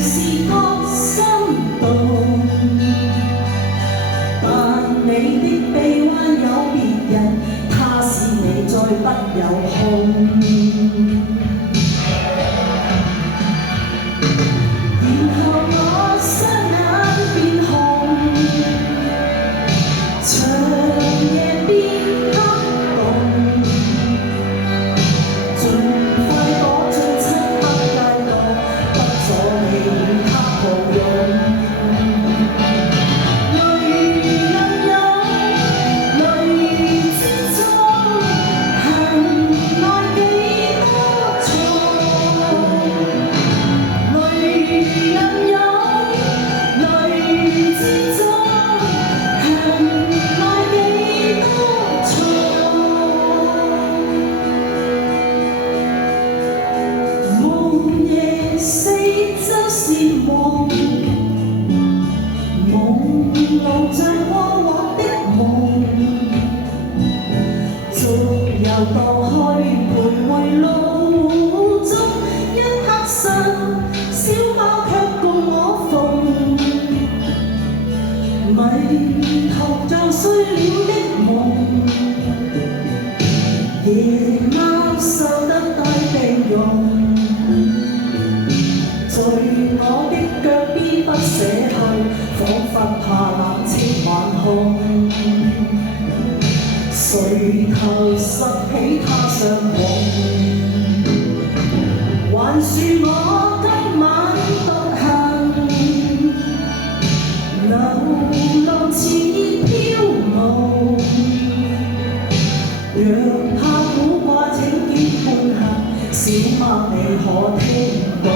是覺心動，但你的臂彎有別人，他使你再不有空。然後我雙眼變紅，長夜變黑洞，盡快躲進漆黑街道，不阻你與他抱擁。淚任湧，淚之中，恨愛幾多重。淚任湧，淚之中，恨愛幾多重。夢夜四周是夢，朦朧像過往的夢，逐遊蕩去徘徊路中，一刻身小貓卻共我逢，迷途像碎了的夢，夜貓受得大病容，在我的腳邊不捨去，彷彿怕冷清晚空。垂頭拾起他相夢，還說我今晚獨行，流浪似飄舞，若怕古怪請兼伴行，小貓你可聽到？